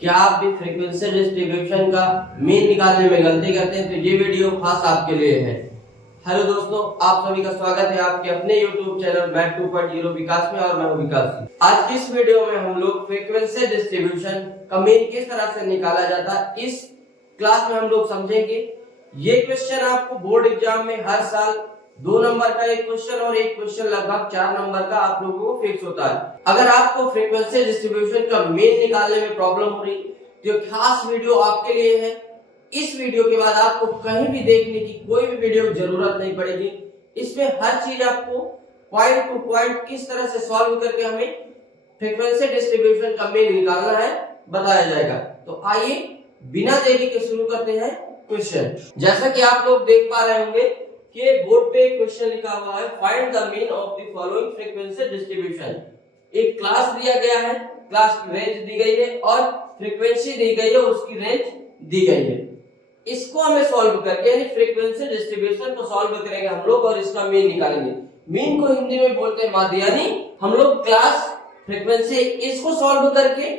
क्या आप भी फ्रीक्वेंसी डिस्ट्रीब्यूशन का मीन निकालने में गलती करते हैं तो ये वीडियो खास आपके लिए है। हेलो दोस्तों, आप सभी का स्वागत है आपके अपने YouTube चैनल मैथ 2.0 विकास में और मैं हूं विकास। आज की इस वीडियो में हम लोग फ्रीक्वेंसी डिस्ट्रीब्यूशन का मीन किस तरह से निकाला जाता है इस क्लास में हम लोग समझेंगे। ये क्वेश्चन आपको बोर्ड एग्जाम में हर साल 2 नंबर का एक क्वेश्चन और एक क्वेश्चन लगभग 4 नंबर का आप लोगों को फिक्स होता है। अगर आपको फ्रीक्वेंसी डिस्ट्रीब्यूशन का मीन निकालने में प्रॉब्लम हो रही तो खास वीडियो आपके लिए है। इस वीडियो के बाद आपको कहीं भी देखने की कोई भी वीडियो की जरूरत नहीं पड़ेगी। इसमें हर चीज आपको पॉइंट टू पॉइंट किस तरह से सॉल्व करके हमें फ्रीक्वेंसी डिस्ट्रीब्यूशन का मीन निकालना है बताया जाएगा। तो आइए बिना देरी के शुरू करते हैं क्वेश्चन। जैसा कि आप लोग देख पा रहे होंगे कि बोर्ड पे क्वेश्चन लिखा हुआ है, find the mean of the following frequency distribution. एक क्लास दिया गया है, क्लास की रेंज दी गई है और फ्रीक्वेंसी दी गई है, उसकी रेंज दी गई है। इसको हमें सॉल्व करके यानी फ्रीक्वेंसी डिस्ट्रीब्यूशन को सॉल्व करेंगे हम लोग और इसका मीन निकालेंगे। मीन को हिंदी में बोलते हैं माध्य, यानी हम लोग क्लास फ्रीक्वेंसी इसको सॉल्व करके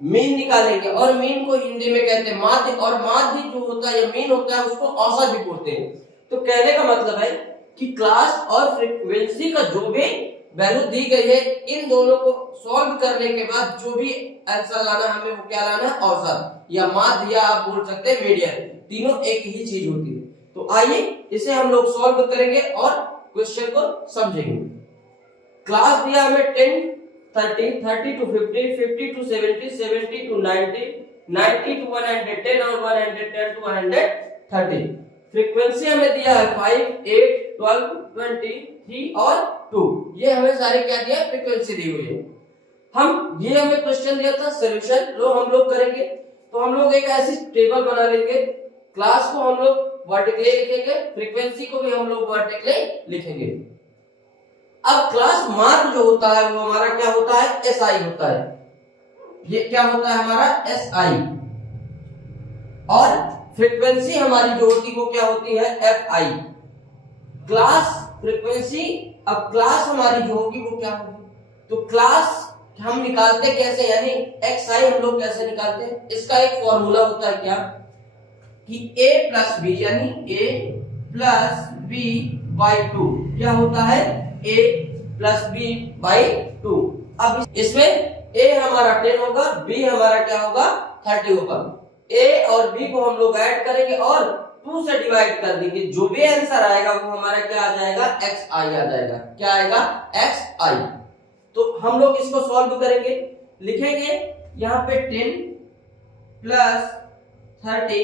मीन निकालेंगे और मीन को हिंदी में कहते हैं माध्य। और माध्य जो होता है या मीन होता है उसको औसत भी बोलते हैं। तो कहने का मतलब है कि क्लास और फ्रीक्वेंसी का जो भी वैल्यू दी गई है, इन दोनों को सॉल्व करने के बाद जो भी आंसर लाना हमें वो क्या लाना है, औसत या माध्य या आप बोल सकते हैं मीडियन। तीनों एक ही चीज होती है। तो आइए इसे हम लोग सॉल्व करेंगे और क्वेश्चन को समझेंगे। क्लास दिया हमें 10, 30, 30 to 50, 50 to 70, 70 to 90, 90 to 110 और 110 to 130। फ्रीक्वेंसी हमें दिया है 5, 8, 12, 20, 3 और 2। ये हमें सारे क्या दिया, फ्रीक्वेंसी दी हुई है। ये हमें क्वेश्चन दिया था, सॉल्यूशन जो हम लोग करेंगे। तो हम लोग एक ऐसी टेबल बना लेंगे, क्लास को हम लोग वर्टिकली लिखेंगे, फ्रीक्वेंसी को भी हम लोग वर्टिकली लिखेंगे। अब क्लास मार्क जो होता है वो हमारा क्या होता है, एसआई होता है। ये क्या होता है हमारा, एसआई। और फ्रीक्वेंसी हमारी जो होती है वो क्या होती है, एफआई। क्लास फ्रीक्वेंसी, अब क्लास हमारी जो होगी वो क्या होगी, तो क्लास हम निकालते कैसे, यानी एक्सआई हम लोग कैसे निकालते हैं, इसका एक फॉर्मूला होता है क्या कि a प्लस बी, यानी a प्लस बी बाई 2 क्या होता है, a प्लस बी बाई 2। अब इसमें a हमारा 10 होगा, b हमारा क्या होगा, 30 होगा। a और b को हम लोग ऐड करेंगे और 2 से डिवाइड कर देंगे। जो भी आंसर आएगा वो हमारा क्या आ जाएगा, xi आ जाएगा। क्या आएगा, xi। तो हम लोग इसको सॉल्व करेंगे, लिखेंगे यहाँ पे 10 प्लस 30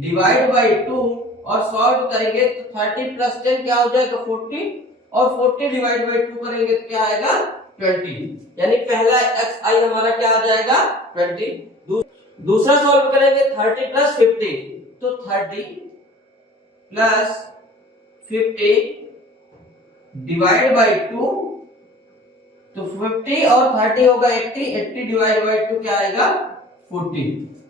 डिवाइड बाई 2 और सॉल्व करेंगे तो 30 प्लस 10 क्या हो जाएगा, 40 और 40 डिवाइड बाई 2 करेंगे तो क्या आएगा, 20। यानी पहला xi हमारा क्या आ जाएगा, 20। दूसरा सॉल्व करेंगे 30 प्लस 50 तो 30 प्लस 50 डिवाइड बाई 2 तो 50 और 30 होगा 80, 80 डिवाइड बाई 2 क्या आएगा, 40।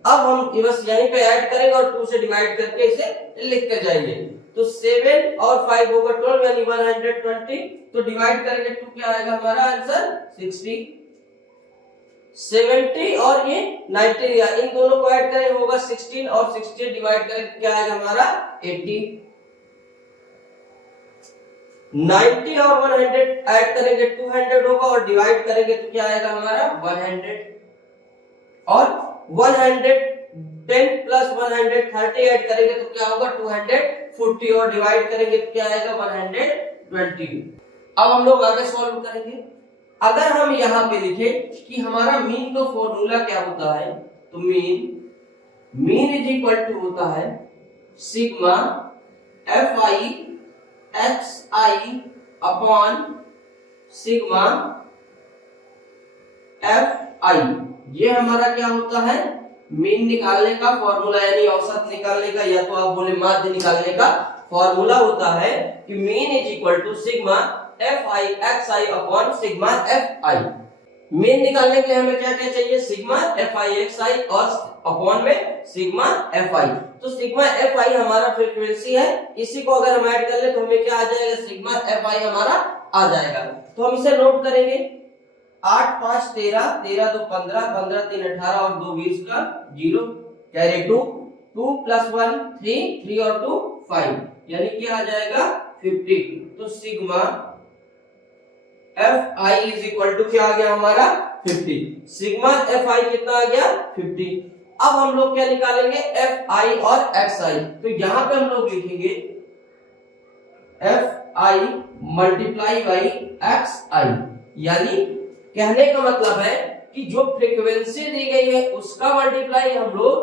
अब हम बस यहीं पे ऐड करेंगे और 2 से डिवाइड करके इसे लिखते जाएंगे। तो 7 और 5 होगा 12 यानी 120। तो डिवाइड करेंगे 2 क्या आएगा हमारा आंसर, 60। 70 और ये 19 या इन दोनों को ऐड करेंगे होगा 16 और 60 डिवाइड करेंगे क्या आएगा हमारा, 80। 90 और 100 ऐड करेंगे 200 होगा और डिवाइड करेंगे तो क्या आएगा हमारा, 100। और 110 प्लस 130 ऐड करेंगे तो क्या होगा, 240 और डिवाइड करेंगे तो क्या आएगा, 120। अब हम लोग आगे सॉल्व करेंगे। अगर हम यहाँ पे लिखें कि हमारा मीन का फॉर्मूला क्या होता है, तो मीन इज इक्वल टू होता है sigma fi xi upon sigma fi। ये हमारा क्या होता है, मीन निकालने का फॉर्मूला, यानी औसत निकालने का या तो आप बोले माध्य निकालने का फॉर्मूला होता है कि mean is equal to sigma fi xi upon sigma fi। Mean निकालने के लिए हमें क्या क्या चाहिए, सिग्मा fi xi और अपॉन में सिग्मा fi। तो सिग्मा fi हमारा फ्रीक्वेंसी है, इसी को अगर हम ऐड कर ले तो हमें क्या आ जाएगा, सिग्मा fi हमारा आ जाएगा। तो हम इसे नोट करेंगे। 8 5 13, 13 2 15, 15 3 18 और 2 20 का 0, कैरी 2, 2 + 1 3, 3 और 2 5, यानी कि आ जाएगा 50। तो sigma Fi is equal to क्या आ गया हमारा 50। सिग्मा Fi कितना आ गया 50। अब हम लोग क्या निकालेंगे Fi और Xi। तो यहां पे हम लोग लिखेंगे Fi मल्टीप्लाई बाई Xi, यानी कहने का मतलब है कि जो फ्रीक्वेंसी दी गई है उसका मल्टीप्लाई हम लोग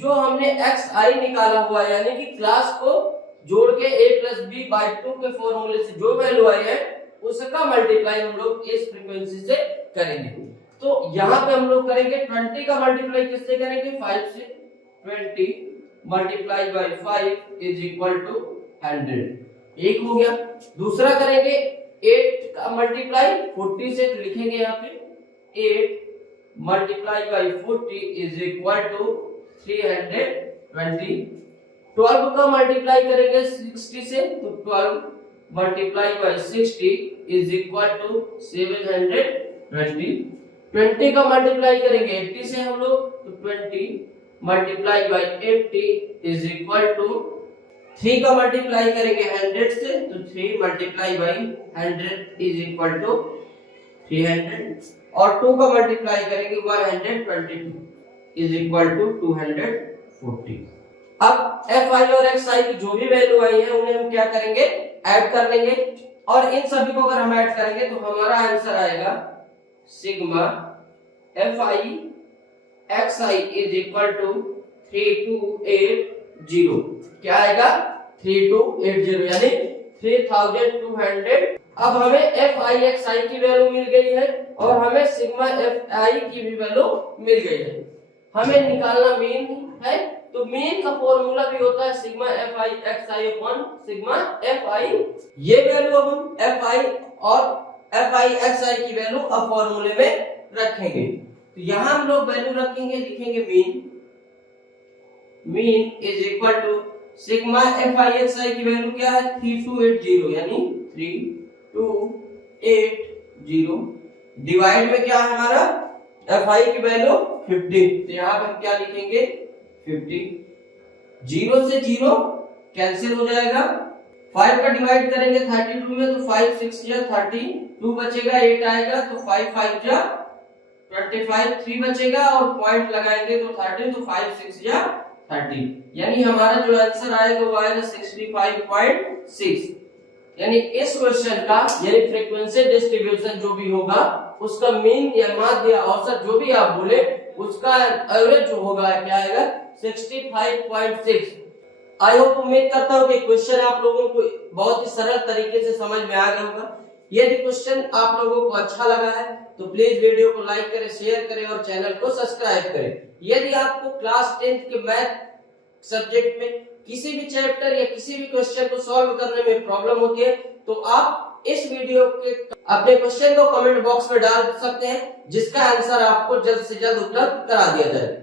जो हमने Xi निकाला हुआ है यानी कि क्लास को जोड़ के a+b/2 के फॉर्मूले से जो वैल्यू आई है उसका मल्टीप्लाई हम लोग इस फ्रीक्वेंसी से करेंगे। तो यहाँ पे हम लोग करेंगे 20 का मल्टीप्लाई किससे करेंगे 5 से, 20 multiply by 5 is equal to 100, एक हो गया। दूसरा करेंगे 8 का मल्टीप्लाई 40 से, तो लिखेंगे यहाँ पे 8 multiply by 40 is equal to 320। 12 का मल्टीप्लाई करेंगे 60 से, तो 12 multiply by 60 is equal to 720। 20 का मल्टीप्लाई करेंगे 80 से हम लोग, तो 20 multiply by 80 is equal to 3 का मल्टीप्लाई करेंगे 100 से, तो 3 multiply by 100 is equal to 300 और 2 का मल्टीप्लाई करेंगे 122 इज इक्वल टू 240। अब Fi और Xi की जो भी वैल्यू आई है उन्हें हम क्या करेंगे ऐड कर लेंगे और इन सभी को अगर हम ऐड करेंगे तो हमारा आंसर आएगा sigma Fi Xi is equal to 3280। क्या आएगा 3280 यानी 3200। अब हमें Fi Xi की वैल्यू मिल गई है और हमें सिग्मा Fi की भी वैल्यू मिल गई है। हमें निकालना मीन है, तो मीन का फॉर्मूला भी होता है sigma Fi Xi upon sigma Fi। ये वैल्यू अब हम Fi और Fi Xi की वैल्यू अब फॉर्मूले में रखेंगे। तो यहां हम लोग वैल्यू रखेंगे, लिखेंगे mean is equal to sigma Fi Xi की वैल्यू क्या है 3280 यानी 3280 डिवाइड में क्या है हमारा Fi की वैल्यू 50। तो यहाँ पे हम क्या लिखेंगे 50, 0 से 0 कैंसिल हो जाएगा, 5 का डिवाइड करेंगे 32 में, तो 5 6 जा 32 बचेगा, 8 आएगा, तो 5 5 जा 25, 3 बचेगा और पॉइंट लगाएंगे तो 30, तो 5 6 जा 30, यानी हमारा जो आंसर आएगा वो आएगा 65.6। यानी इस क्वेश्चन का यानी फ्रीक्वेंसी डिस्ट्रीब्यूशन जो भी होगा उसका मीन या माध्य या औसत जो भी आप बोले उसका एवरेज जो होगा क्या आएगा 65.6। आई होप उम्मीद करता हूँ कि क्वेश्चन आप लोगों को बहुत ही सरल तरीके से समझ में आ गया होगा। यदि क्वेश्चन आप लोगों को अच्छा लगा है तो प्लीज वीडियो को लाइक करें, शेयर करें और चैनल को सब्सक्राइब करें। यदि आपको क्लास 10th के मैथ सब्जेक्ट में किसी भी चैप्टर या किसी भी क्वेश्चन को सॉल्व करने में प्रॉब्लम होती है तो आप इस वीडियो के अपने क्वेश्चन को कमेंट बॉक्स में डाल सकते हैं जिसका आंसर आपको जल्द से जल्द उपलब्ध करा दिया जाए।